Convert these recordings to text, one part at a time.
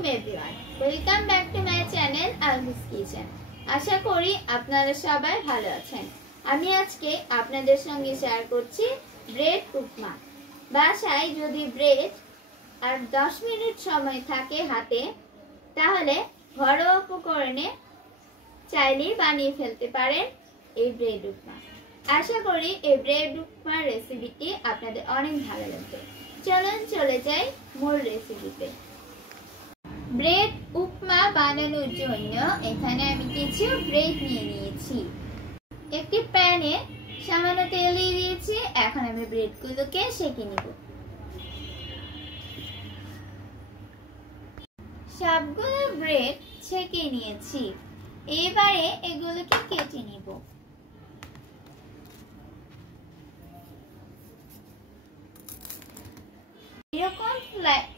আলাইকুম everyone, welcome back to my channel Alvi's kitchen. আশা করি আপনারা সবাই ভালো আছেন। আমি আজকে আপনাদের সঙ্গে শেয়ার করছি ব্রেড উপমা। বাসায় যদি ব্রেড আর 10 মিনিট সময় থাকে হাতে, তাহলে ঘরোয়া উপকরণে চাইলেই বানিয়ে ফেলতে পারেন এই ব্রেড উপমা। আশা করি এই ব্রেড উপমার রেসিপিটি আপনাদের অনেক ভালো লাগবে। চলুন চলে যাই মূল রেসিপিতে। ব্রেড উপমা বানানোর জন্য এখানে আমি কিছু ব্রেড নিয়ে নিয়েছি। একটি প্যানে সামান্য তেল দিয়ে দিয়েছি। এখন আমি ব্রেডগুলোকে সেঁকে নিব। সবগুলো ব্রেড ছেঁকে নিয়েছি। এবারে এগুলোকে কেটে নিব। এরকম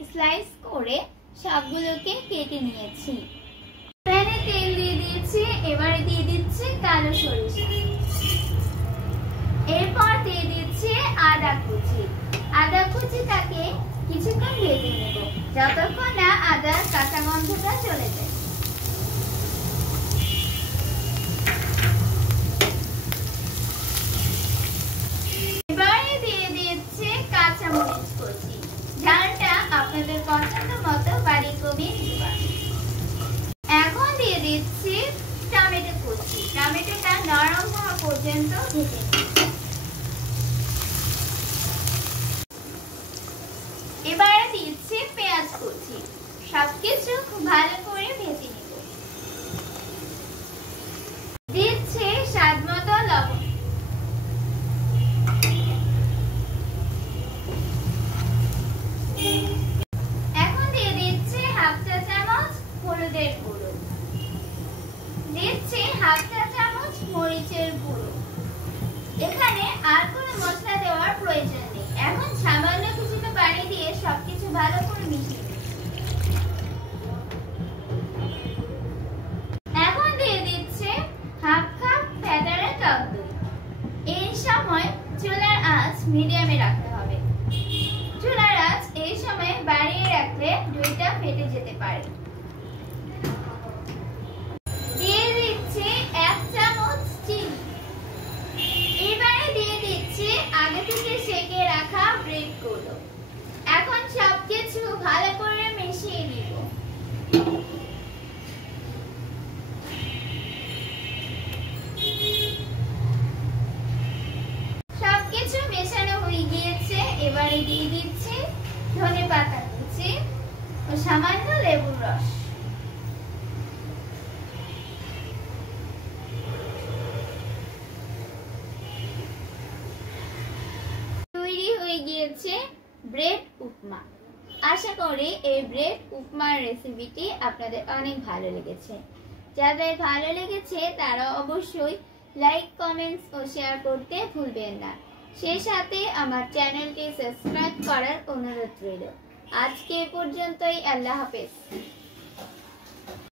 স্লাইস করে সবগুলোকে কেটে নিয়েছি। প্যানে তেল দিয়ে দিয়েছি। এবারে দিয়ে দিচ্ছি কালো সরিষা। এরপর দিয়ে দিচ্ছি আদা কুচি। আদা কুচিটাকে কিছুক্ষণ ভেজে নেব, যতক্ষণ না আদার কাঁচা গন্ধটা চলে যায়। এবারে দিয়ে দিচ্ছি কাঁচামরিচ কুচি। ঝালটা আপনাদের পছন্দ মতো বাড়িয়ে কমিয়ে দিতে পারেন। এখন দিয়ে দিচ্ছি টমেটো কুচি। টমেটোটা নরম হওয়া পর্যন্ত ভেজে নিচ্ছি। এবারে দিচ্ছি পেঁয়াজ কুচি। সবকিছু খুব ভালো করে ভেজে নিব। দিচ্ছি স্বাদ মতো লবণ। এখন দিয়ে দিচ্ছি হাফ চা চামচ হলুদের গুঁড়ো। দিচ্ছি হাফ চা চামচ মরিচের গুঁড়ো। এখানে আর কোনো মশলা দেওয়ার প্রয়োজন নেই। এখন সামান্য কিছুটা পানি দিয়ে সবকিছু ভালো করে মিশিয়ে দিচ্ছি। এখন দিয়ে দিচ্ছি হাফ কাপ ফেটানো টক দই। এই সময় চুলার আঁচ মিডিয়ামে রাখতে হবে। চুলার আঁচ এই সময় বাড়িয়ে রাখলে দইটা ফেটে যেতে পারে। দিয়ে দিচ্ছি 1 চামচ চিনি। এবারে দিয়ে দিচ্ছি আগে থেকে সেঁকে রাখা ব্রেডগুলো। এখন সবকিছু ভালো করে মিশিয়ে নিব। সবকিছু মেশানো হয়ে গিয়েছে। এবারে দিয়ে দিচ্ছি ধনেপাতা কুচি ও সামান্য লেবুর রস। তৈরি হয়ে গিয়েছে ব্রেড উপমা। আশা করি এই ব্রেড উপমার রেসিপিটি আপনাদের অনেক ভালো লেগেছে। যাদের ভালো লেগেছে তারা অবশ্যই লাইক, কমেন্টস ও শেয়ার করতে ভুলবেন না। সেই সাথে আমার চ্যানেলটি সাবস্ক্রাইব করার অনুরোধ রইল। আজকে পর্যন্তই। আল্লাহ হাফেজ।